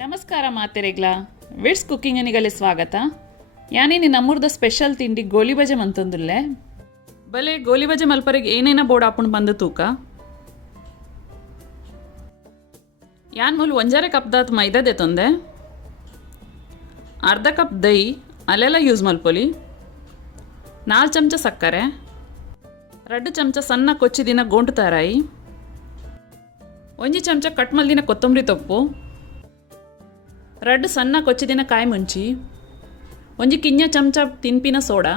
ನಮಸ್ಕಾರ ಮಾತೆರೆಗ್ಲ widths cooking ಅನಿಗಲೆ ಸ್ವಾಗತ. ಯಾನೇನಿ ನಮ್ಮೂರ್ದ special ತಿಂಡಿ ಗೋಲಿಬಜೆ ಮಂತಂದುಲ್ಲೆ. ಬಲೆ ಗೋಲಿಬಜೆ ಮಲ್ಪರೆಗೆ ಏನೇನ ಬೋರ್ಡ್ ಹಾಕೊಂಡು ಬಂದು ತೂಕ ಯಾನ್ ಮೂಲ ಒಂಜಾರೆ ಕಪ್ದಾತ್ ಮೈದಾದೆ ತಂದೆ, ಅರ್ಧ ಕಪ್ ದಹಿ ಅಲ್ಲೆಲ್ಲ ಯೂಸ್ ಮಲ್ಪೊಲಿ, 4 ಚಮಚ ಸಕ್ಕರೆ, 2 ಚಮಚ ಸಣ್ಣ ಕೊಚ್ಚಿದಿನ ಗೋಂಟು ತಾರಾಯಿ, 1 ಚಮಚ ಕಟ್ ಮಲ್ದಿನ ಕೊತ್ತಂಬರಿ ತೊಪ್ಪು, 2 ಸಣ್ಣ ಕೊಚ್ಚಿದಿನ ಕಾಯಿ ಮುಂಚಿ, 1 ಕಿಂಜ ಚಮಚ ತಿನ್ಪಿನ ಸೋಡಾ,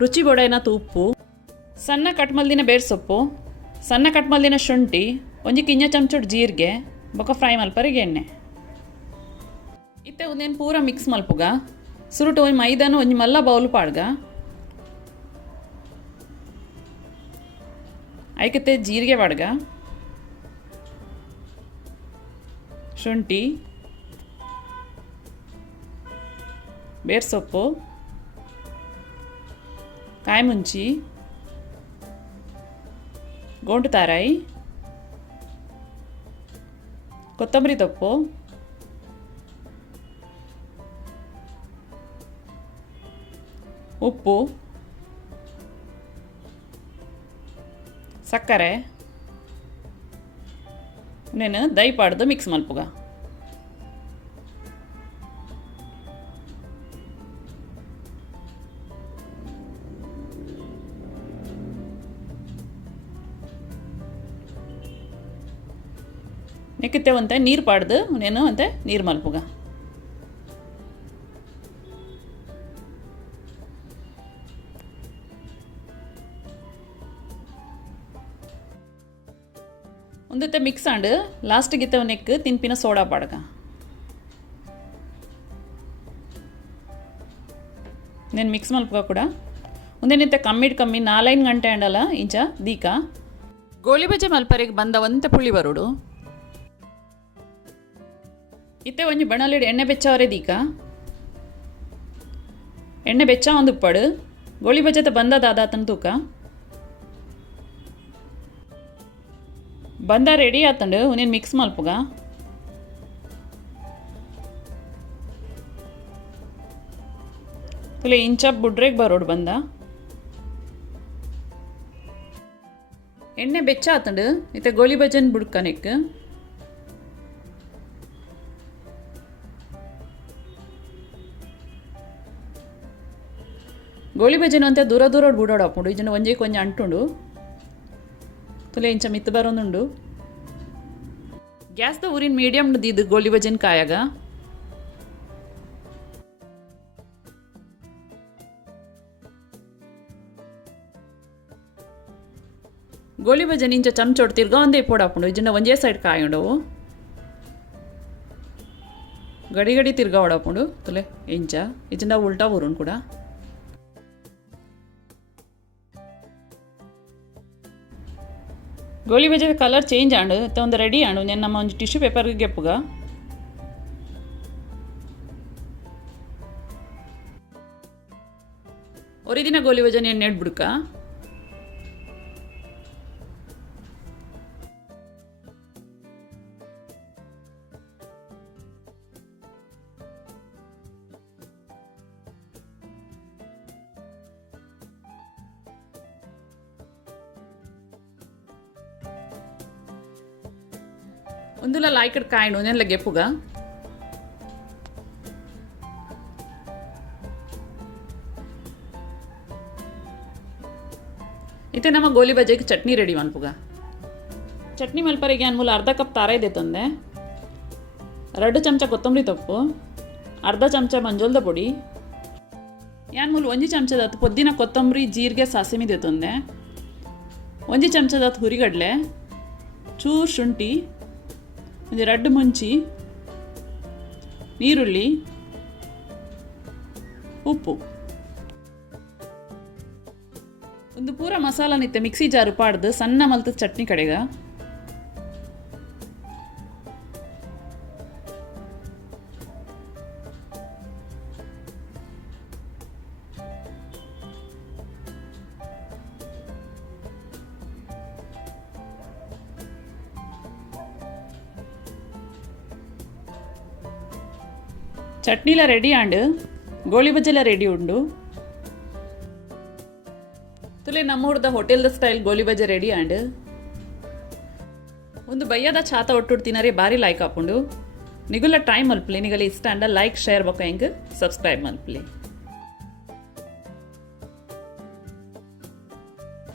ರುಚಿ ಬೋಡೈನ ಉಪ್ಪು, ಸಣ್ಣ ಕಟ್ ಮಲ್ದಿನ ಬೇರ್ ಸೊಪ್ಪು, ಸಣ್ಣ ಕಟ್ ಮಲ್ದಿನ ಶುಂಠಿ, 1 ಕಿಂಜ ಚಮಚ ಜೀರಿಗೆ ಬೊಕ ಫ್ರೈ ಮಲ್ಪರಿಗೆ ಎಣ್ಣೆ ಇತ್ತೆ ಒಂದೇನು ಪೂರ ಮಿಕ್ಸ್ ಮಲ್ಪುಗ. ಸುರುಟು ಒಂದು ಮೈದಾನ ಒಂಜಿ ಮಲ್ಲ ಬೌಲ್ ಪಾಡ್ಗ ಐಕತ್ತೆ ಜೀರಿಗೆ ಪಾಡ್ಗ, ಶುಂಠಿ, ಬೇರ್ ಸೊಪ್ಪು, ಕಾಯಿ ಮುಂಚಿ, ಗೋಂಟು ತಾರಾಯಿ, ಕೊತ್ತಂಬರಿ ತೊಪ್ಪು, ಉಪ್ಪು, ಸಕ್ಕರೆ ಇನ್ನೇನು ದಹಿ ಪಾಡ್ದು ಮಿಕ್ಸ್ ಮಲ್ಪುಗ. ನೆಕ್ಕಿತ್ತೆ ಒಂತೆ ನೀರು ಪಾಡ್ದು ನೇನು ಅಂತೆ ನೀರು ಮಲ್ಪುಗ. ಒಂದತ್ತೆ ಮಿಕ್ಸ್ ಆಂಡು ಲಾಸ್ಟಿಗಿತ್ತೆ ನೆಕ್ ತಿನ್ಪಿನ ಸೋಡಾ ಪಾಡ್ಗ. నేను ಮಿಕ್ಸ್ ಮಲ್ಪುಗ ಕೂಡ ಒಂದೇನಿತ್ತೆ ಕಮ್ಮಿ 4 ಗಂಟೆ ಅಂಡಲ್ಲ ಇಂಚ ದೀಕ ಗೋಲಿಬಜೆ ಮಲ್ಪರೆಗೆ ಬಂದ ಒಂತೆ ಪುಳಿ ಬರೋಡು. ಇತ್ತೆ ಒಂಜಿ ಬಣಲಿಡ್ ಎಣ್ಣೆ ಬೆಚ್ಚವರೆ ದೀಕ ಎಣ್ಣೆ ಬೆಚ್ಚ ಒಂದು ಉಪ್ಪಡು ಗೋಳಿ ಬಜೆತ ಬಂದದಾತನ ತೂಕ ಬಂದ ರೆಡಿ ಆತಂಡು ಒಂದೇನು ಮಿಕ್ಸ್ ಮಲ್ಪುಗ. ತುಲೆ ಇಂಚ ಬುಡ್ರೆಗೆ ಬರೋಡು ಬಂದ ಎಣ್ಣೆ ಬೆಚ್ಚ ಆತಂಡು ಇತ್ತೆ ಗೋಳಿ ಬಜೆನ್ ಬುಡ್ಕನೆಕ್ ಗೋಳಿ ಬಜೆನು ಅಂತ ದೂರ ಬೂಡೋಡು ಹಾಕೊಂಡು ಇದನ್ನು ಒಂಜೇ ಕೊಂಚ ಅಂಟುಂಡು ತುಲೆ ಇಂಚ ಮಿತ್ತು ಬರೋದುಂಡು. ಗ್ಯಾಸ್ದ ಊರಿನ ಮೀಡಿಯಮ್ ಇದು ಗೋಳಿ ಬಜೆನ್ ಕಾಯಾಗ ಗೋಳಿ ಬಜೆನ್ ಇಂಚ ಚಮಚೋಡು ತಿರ್ಗಾ ಒಂದೇ ಪೋಡು ಹಾಕೊಂಡು ಇದನ್ನ ಒಂದೇ ಸೈಡ್ ಕಾಯೋಂಡವು ಗಡಿ ತಿರ್ಗಾ ಹೊಡಾಕೊಂಡು ತುಲೆ ಇಂಚ ಇದನ್ನ ಉಲ್ಟಾ ಊರುನ್ ಕೂಡ ಗೋಳಿ ಬಜೆ ಕಲರ್ ಚೇಂಜ್ ಆಂಡು ಒಂದು ರೆಡಿ ಆಂಡು నేను ನಮ್ಮ ಒಂದು ಟಿಶ್ಯೂ ಪೇಪರ್ಗೆ ಗೆಪ್ಪುಗ ಒರಿದಿನ ಗೋಳಿ ಬಜೆ ಎಣ್ಣೆ ಇಡ್ಬಿಡ್ಕ ಒಂದುಲ ಲಾಯ್ಕಡ್ ಕಾಯ್ಡು ನೆಲ್ಲ ಗೆಪ್ಪುಗ ಇತ್ತೆ ನಮ್ಮ ಗೋಲಿ ಬಜೆಗೆ ಚಟ್ನಿ ರೆಡಿ ಮಲ್ಪುಗ. ಚಟ್ನಿ ಮಲ್ಪರೆಗೆ ಅನ್ಮೂಲ ಅರ್ಧ ಕಪ್ ತಾರಾಯ್ದೆ ತಂದೆ, 2 ಚಮಚ ಕೊತ್ತಂಬರಿ ತೊಪ್ಪು, ಅರ್ಧ ಚಮಚ ಮಂಜೋಲ್ದ ಪುಡಿ, ಯಾನ್ಮೂಲ 1 ಚಮಚದ ಪೊದ್ದಿನ ಕೊತ್ತಂಬರಿ ಜೀರಿಗೆ ಸಾಸಿಮಿದೆ ತಂದೆ, 1 ಚಮಚದ ಹುರಿಗಡ್ಲೆ, ಚೂರು ಶುಂಠಿ, ಒಂದು 2 ಮುಂಚಿ, ನೀರುಳ್ಳಿ, ಉಪ್ಪು, ಒಂದು ಪೂರ ಮಸಾಲ ನಿತ್ತೆ ಮಿಕ್ಸಿ ಜಾರು ಪಾಡ್ದು ಸಣ್ಣ ಮಲ್ತದ ಚಟ್ನಿ ಕಡೆಗ ಚಟ್ನಿಲ ರೆಡಿ ಆಂಡ್ ಗೋಳಿ ಬಜ್ಜೆಲ ರೆಡಿ ಉಂಡು ತುಲೆ ನಮ್ಮೂರ್ದ ಹೋಟೆಲ್ದ style goli Bajpe ready and ಒಂದು ಬಯ್ಯದ ಛಾತ ಒಟ್ಟುಡು ತಿನ್ನರೆ ಬಾರಿ ಲೈಕ್ ಹಾಕೊಂಡು ನಿಗುಲ ಟ್ರೈ ಮಲ್ಪಲಿ ನಿಗಲಿ ಇಷ್ಟ ಅಂಡ ಲೈಕ್ ಶೇರ್ ಬೊಕ್ಕ ಹೆಂಗೆ ಸಬ್ಸ್ಕ್ರೈಬ್ ಮಲ್ಪಲಿ.